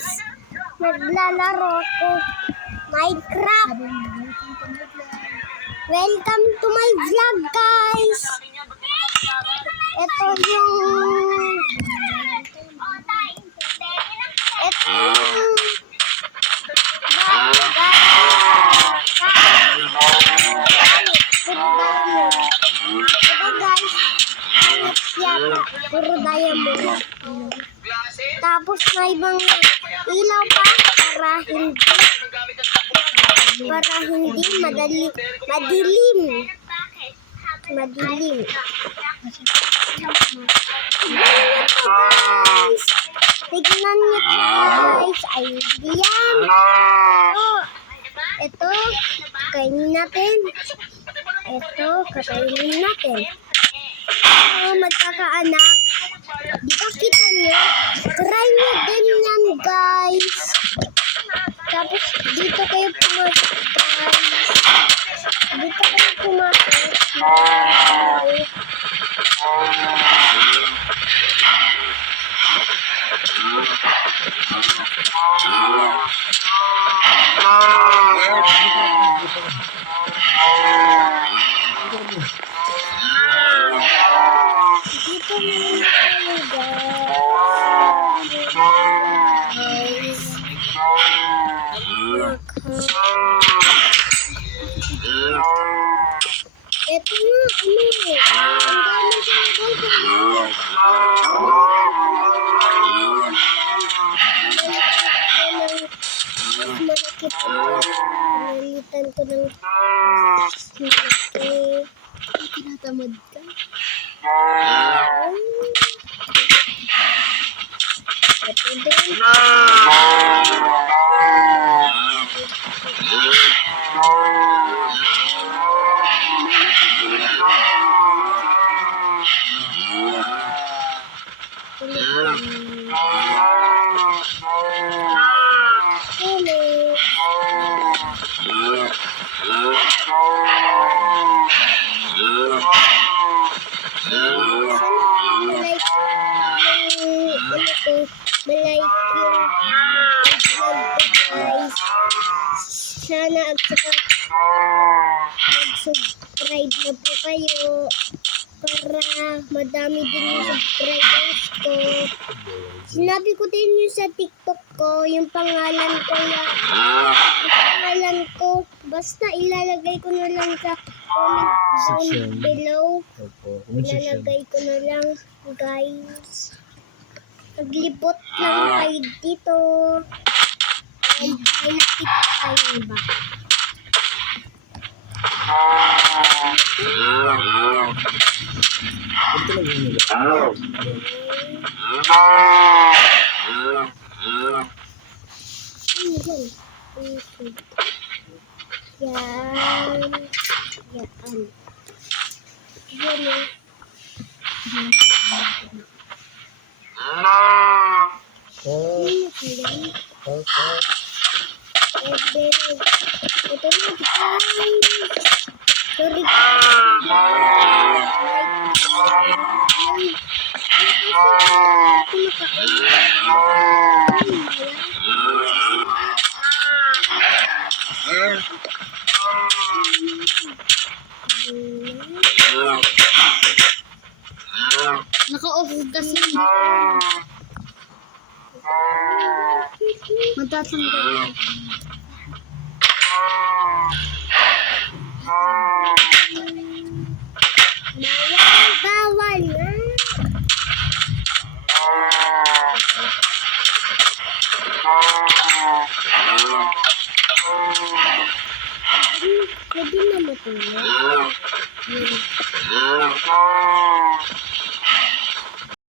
guys! Naglalaro ko Minecraft. Welcome to my vlog guys! Ito yung puro diamond. Tapos may mga ilaw pa para hindi madilim. Tignan niyo guys. Ayan. Ito, kainin natin. Ito, kakainin natin. Magkakaanak. Di ba kita niyo? Try niyo din yan guys. Tapos dito kayo pumasok guys. Dito kayo pumasok. Dito muna kayo guys. Ito nga, ang dami malaki po. Nalitan ko ng malaki. Tinatamad ka. Ito din. Sana at saka mag-subscribe na po kayo para madami din yung subscribers ko. Sinabi ko din yung sa TikTok ko, yung pangalan ko yung pangalan ko. Basta ilalagay ko na lang sa comment down below. Ilalagay ko na lang guys. Naglibot lang kayo dito. Ay, nakita tayo ba? Ito na guys. Sorry. Naka-off kasi. Matatanggal. Bawal na. Pwede na matulog.